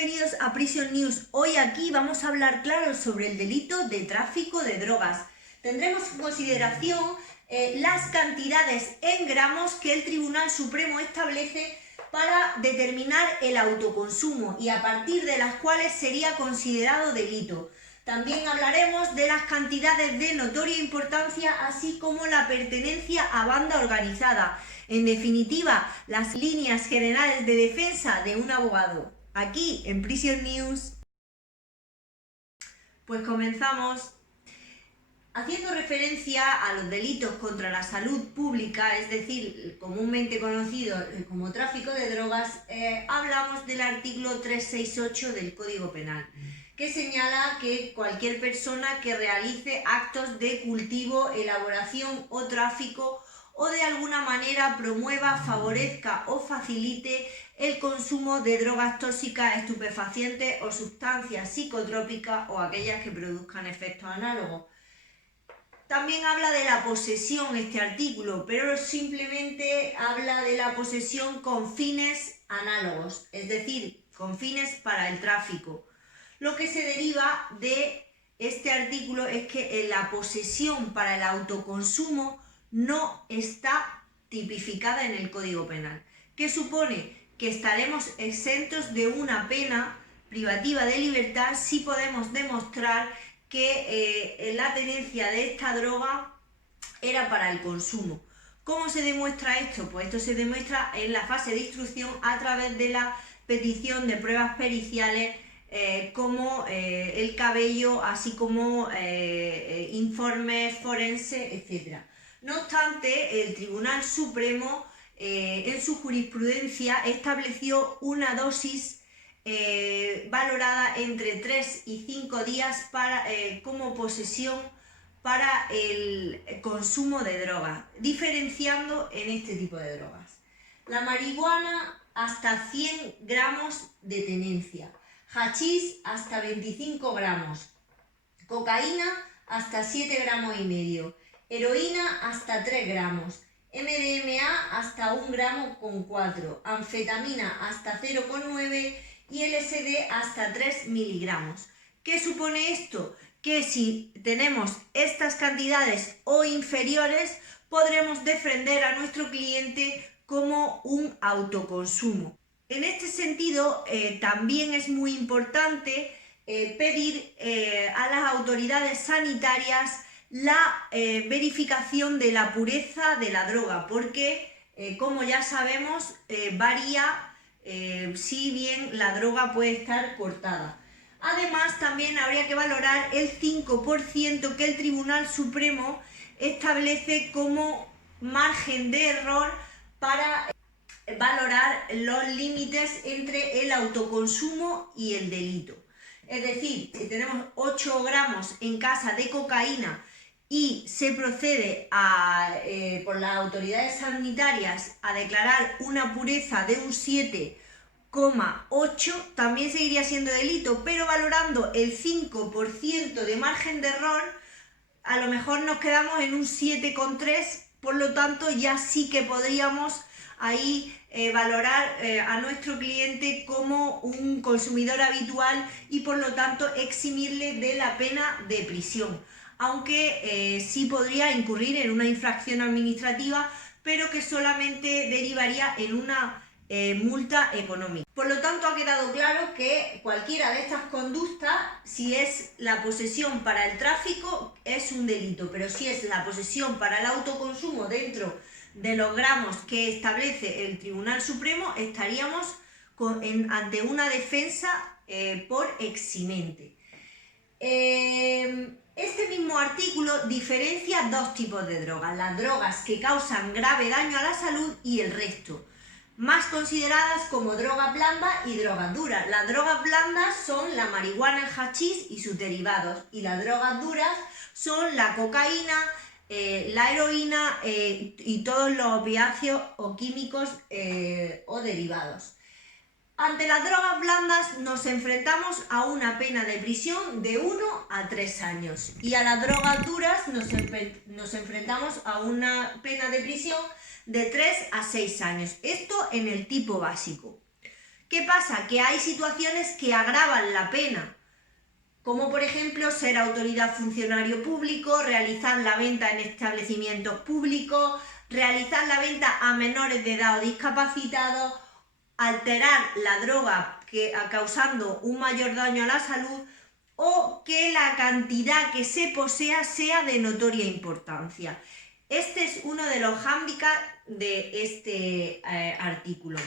bienvenidos a Prison News. Hoy aquí vamos a hablar claro sobre el delito de tráfico de drogas. Tendremos en consideración las cantidades en gramos que el Tribunal Supremo establece para determinar el autoconsumo y a partir de las cuales sería considerado delito. También hablaremos de las cantidades de notoria importancia, así como la pertenencia a banda organizada. En definitiva, las líneas generales de defensa de un abogado. Aquí en Prison News. Pues comenzamos. Haciendo referencia a los delitos contra la salud pública, es decir, comúnmente conocido como tráfico de drogas, hablamos del artículo 368 del Código Penal, que señala que cualquier persona que realice actos de cultivo, elaboración o tráfico o de alguna manera promueva, favorezca o facilite el consumo de drogas tóxicas, estupefacientes o sustancias psicotrópicas o aquellas que produzcan efectos análogos. También habla de la posesión este artículo, pero simplemente habla de la posesión con fines análogos, es decir, con fines para el tráfico. Lo que se deriva de este artículo es que la posesión para el autoconsumo no está tipificada en el Código Penal, que supone que estaremos exentos de una pena privativa de libertad si podemos demostrar que la tenencia de esta droga era para el consumo. ¿Cómo se demuestra esto? Pues esto se demuestra en la fase de instrucción a través de la petición de pruebas periciales como el cabello, así como informes forenses, etc. No obstante, el Tribunal Supremo en su jurisprudencia estableció una dosis valorada entre 3 y 5 días como posesión para el consumo de drogas, diferenciando en este tipo de drogas. La marihuana hasta 100 gramos de tenencia, hachís hasta 25 gramos, cocaína hasta 7 gramos y medio, heroína hasta 3 gramos, MDMA hasta 1 gramo con 4, anfetamina hasta 0,9 y LSD hasta 3 miligramos. ¿Qué supone esto? Que si tenemos estas cantidades o inferiores, podremos defender a nuestro cliente como un autoconsumo. En este sentido, también es muy importante pedir a las autoridades sanitarias la verificación de la pureza de la droga, porque, como ya sabemos, varía si bien la droga puede estar cortada. Además, también habría que valorar el 5% que el Tribunal Supremo establece como margen de error para valorar los límites entre el autoconsumo y el delito. Es decir, si tenemos 8 gramos en casa de cocaína y se procede por las autoridades sanitarias a declarar una pureza de un 7,8, también seguiría siendo delito, pero valorando el 5% de margen de error, a lo mejor nos quedamos en un 7,3, por lo tanto ya sí que podríamos ahí valorar a nuestro cliente como un consumidor habitual y por lo tanto eximirle de la pena de prisión, aunque sí podría incurrir en una infracción administrativa, pero que solamente derivaría en una multa económica. Por lo tanto, ha quedado claro que cualquiera de estas conductas, si es la posesión para el tráfico, es un delito, pero si es la posesión para el autoconsumo dentro de los gramos que establece el Tribunal Supremo, estaríamos ante una defensa por eximente. Este mismo artículo diferencia dos tipos de drogas: las drogas que causan grave daño a la salud y el resto, más consideradas como drogas blandas y drogas duras. Las drogas blandas son la marihuana, el hachís y sus derivados, y las drogas duras son la cocaína, la heroína y todos los opiáceos o químicos o derivados. Ante las drogas blandas nos enfrentamos a una pena de prisión de 1 a 3 años y a las drogas duras nos enfrentamos a una pena de prisión de 3 a 6 años. Esto en el tipo básico. ¿Qué pasa? Que hay situaciones que agravan la pena, como por ejemplo ser autoridad funcionario público, realizar la venta en establecimientos públicos, realizar la venta a menores de edad o discapacitados, alterar la droga causando un mayor daño a la salud, o que la cantidad que se posea sea de notoria importancia. Este es uno de los hándicaps de este artículo.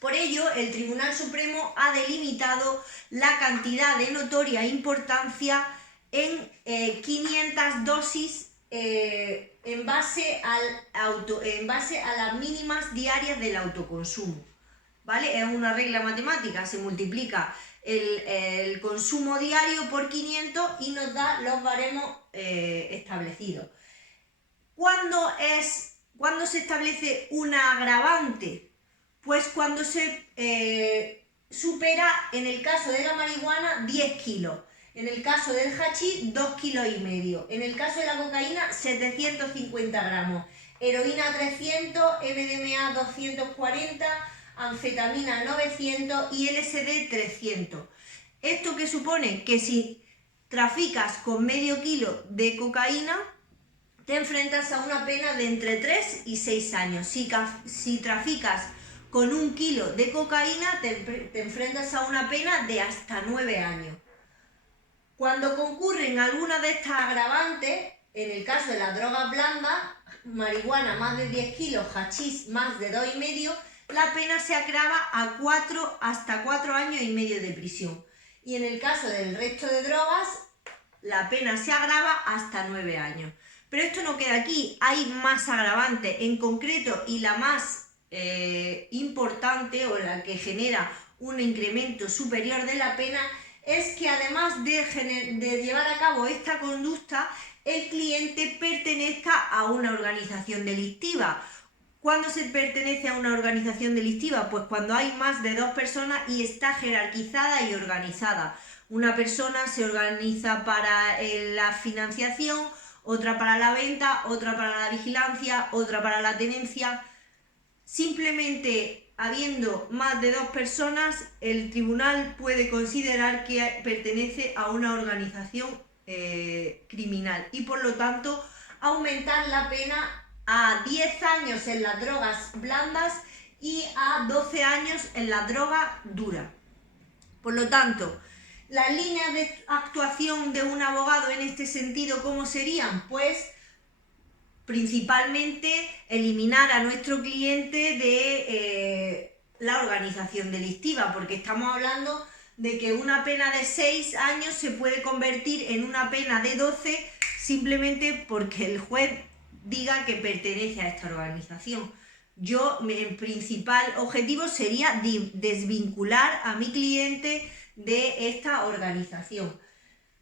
Por ello, el Tribunal Supremo ha delimitado la cantidad de notoria importancia en 500 dosis en base a las mínimas diarias del autoconsumo. ¿Vale? Es una regla matemática, se multiplica el consumo diario por 500 y nos da los baremos establecidos. ¿Cuándo se establece una agravante? Pues cuando se supera, en el caso de la marihuana, 10 kilos, en el caso del hachís, 2,5 kilos, en el caso de la cocaína, 750 gramos, heroína 300, MDMA 240, anfetamina 900 y LSD 300. ¿Esto qué supone? Que si traficas con medio kilo de cocaína, te enfrentas a una pena de entre 3 y 6 años. Si traficas con 1 kilo de cocaína, te enfrentas a una pena de hasta 9 años. Cuando concurren algunas de estas agravantes, en el caso de las drogas blandas, marihuana más de 10 kilos, hachís más de 2,5, la pena se agrava a hasta 4 años y medio de prisión. Y en el caso del resto de drogas, la pena se agrava hasta 9 años. Pero esto no queda aquí, hay más agravantes. En concreto, y la más importante, o la que genera un incremento superior de la pena, es que además de llevar a cabo esta conducta, el cliente pertenezca a una organización delictiva. ¿Cuándo se pertenece a una organización delictiva? Pues cuando hay más de 2 personas y está jerarquizada y organizada. Una persona se organiza para la financiación, otra para la venta, otra para la vigilancia, otra para la tenencia. Simplemente habiendo más de 2 personas, el tribunal puede considerar que pertenece a una organización criminal y por lo tanto aumentar la pena a 10 años en las drogas blandas y a 12 años en las drogas duras. Por lo tanto, las líneas de actuación de un abogado en este sentido, ¿cómo serían? Pues principalmente eliminar a nuestro cliente de la organización delictiva, porque estamos hablando de que una pena de 6 años se puede convertir en una pena de 12 simplemente porque el juez diga que pertenece a esta organización. Mi principal objetivo sería desvincular a mi cliente de esta organización.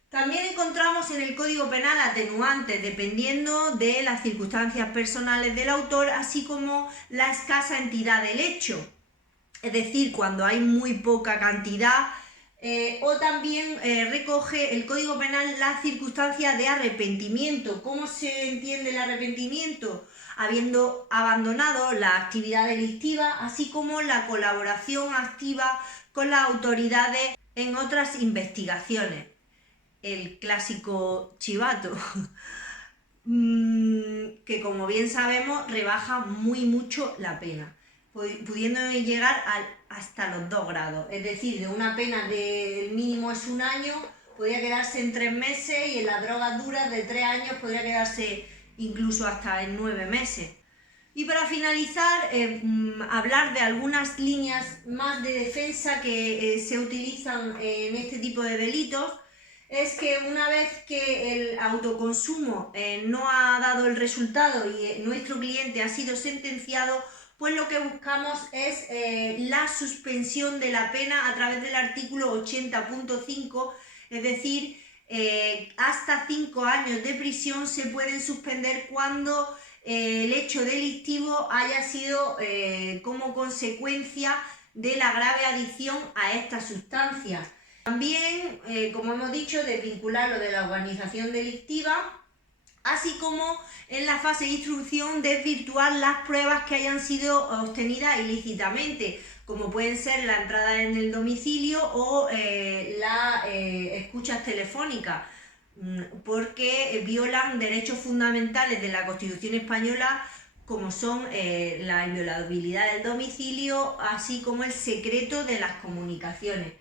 También encontramos en el Código Penal atenuantes dependiendo de las circunstancias personales del autor, así como la escasa entidad del hecho, es decir, cuando hay muy poca cantidad, o también recoge el Código Penal la circunstancia de arrepentimiento. ¿Cómo se entiende el arrepentimiento? Habiendo abandonado la actividad delictiva, así como la colaboración activa con las autoridades en otras investigaciones. El clásico chivato, que como bien sabemos rebaja mucho la pena, pudiendo llegar hasta los 2 grados. Es decir, de una pena del mínimo es 1 año, podría quedarse en 3 meses y en las drogas duras de 3 años podría quedarse incluso hasta en 9 meses. Y para finalizar, hablar de algunas líneas más de defensa que se utilizan en este tipo de delitos. Es que una vez que el autoconsumo no ha dado el resultado y nuestro cliente ha sido sentenciado, pues lo que buscamos es la suspensión de la pena a través del artículo 80.5, es decir, hasta 5 años de prisión se pueden suspender cuando el hecho delictivo haya sido como consecuencia de la grave adicción a estas sustancias. También, como hemos dicho, desvincularlo de la organización delictiva, así como en la fase de instrucción desvirtuar las pruebas que hayan sido obtenidas ilícitamente. como pueden ser la entrada en el domicilio o las escuchas telefónicas, porque violan derechos fundamentales de la Constitución española, como son la inviolabilidad del domicilio, así como el secreto de las comunicaciones.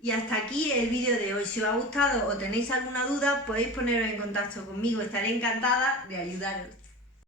Y hasta aquí el vídeo de hoy. Si os ha gustado o tenéis alguna duda, podéis poneros en contacto conmigo. Estaré encantada de ayudaros.